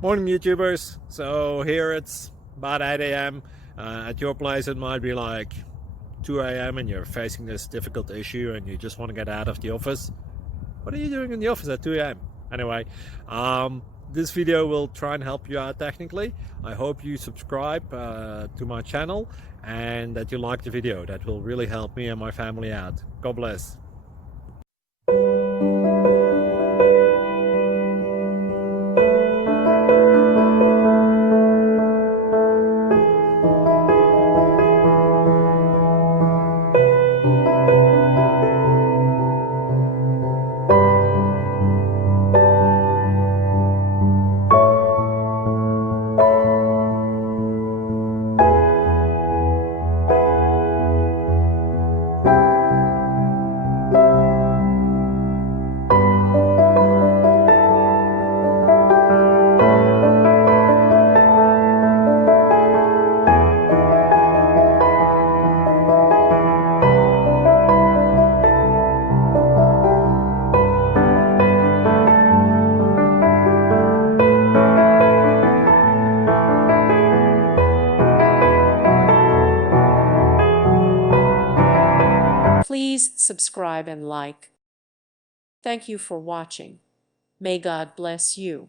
Morning, YouTubers. So here it's about 8 a.m. At your place, it might be like 2 a.m. and you're facing this difficult issue and you just want to get out of the office. What are you doing in the office at 2 a.m.? Anyway, this video will try and help you out technically. I hope you subscribe to my channel and that you like the video. That will really help me and my family out. God bless. Please subscribe and like. Thank you for watching. May God bless you.